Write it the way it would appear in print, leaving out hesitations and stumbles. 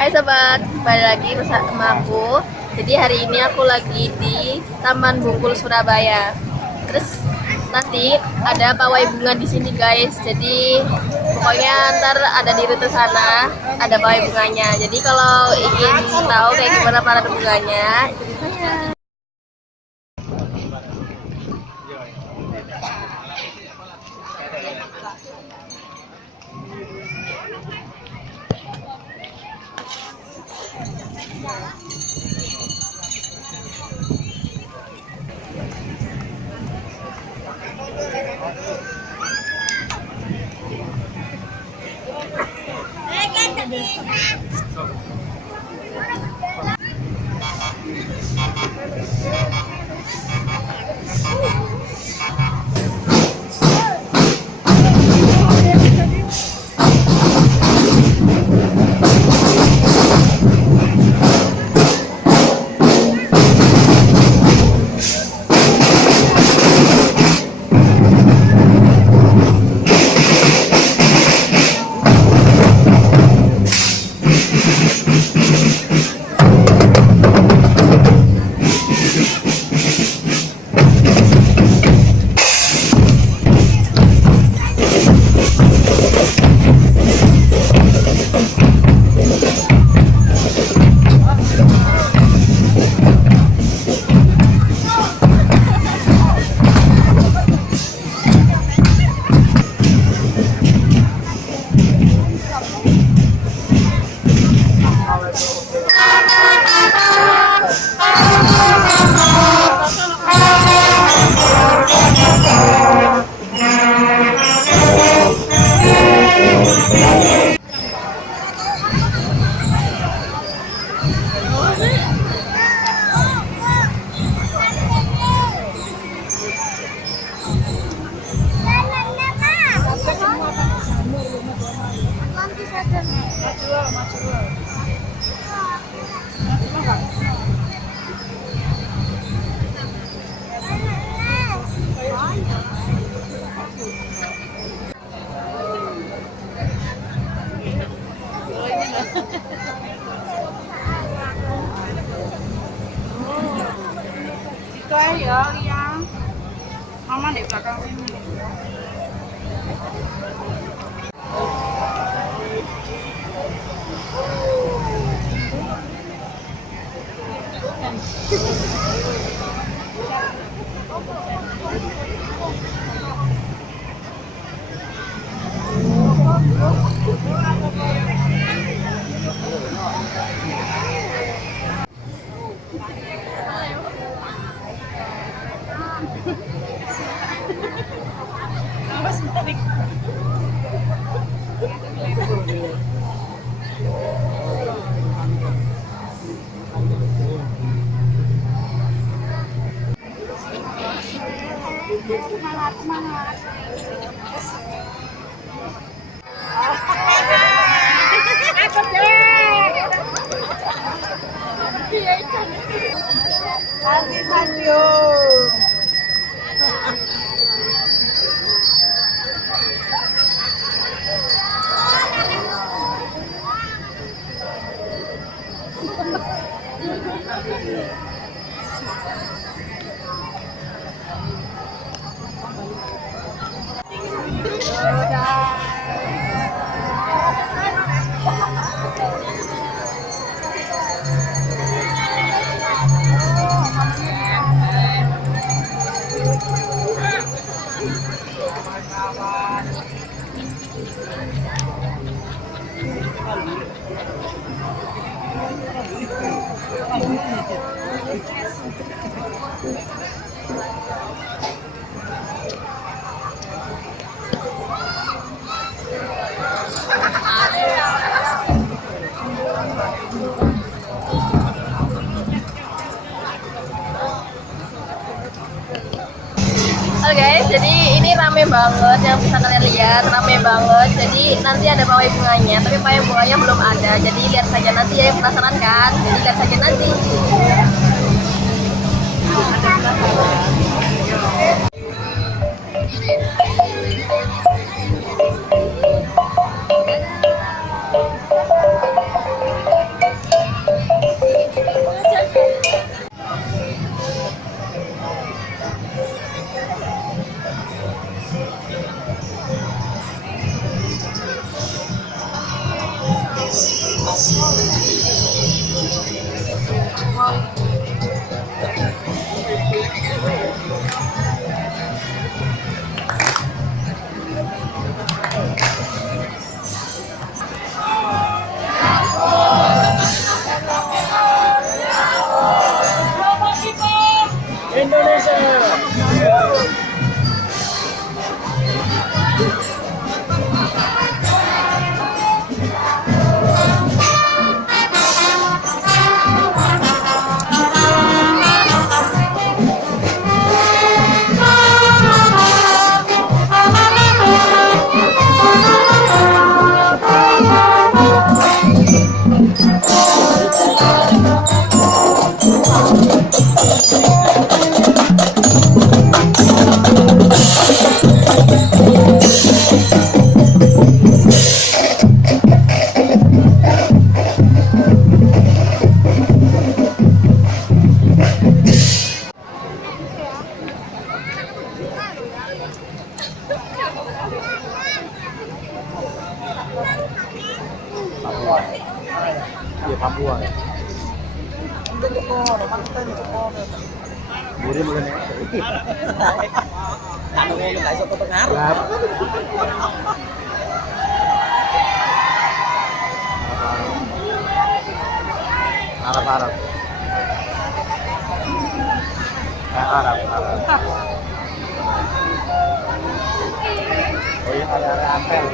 Hai sobat, kembali lagi bersama aku. Jadi hari ini aku lagi di Taman Bungkul Surabaya. Terus nanti ada pawai bunga di sini guys. Jadi pokoknya ntar ada di rute sana ada pawai bunganya. Jadi kalau ingin tahu kayak gimana parade bunganya, ikutin saya. Itu ya, yang mama di belakang ini. Semangat. Oke, jadi ini rame banget yang bisa kalian lihat, rame banget. Jadi nanti ada pawai bunganya, tapi pawai bunganya belum ada. Jadi lihat saja nanti ya, penasaran kan? Jadi lihat saja nanti. Papua. Iya Papua ya. Buri mo ganyan. Ano nga yung kaisa ko pengaruh? Lap. Arab-Arab. Arab. Oh iya, ada ampel.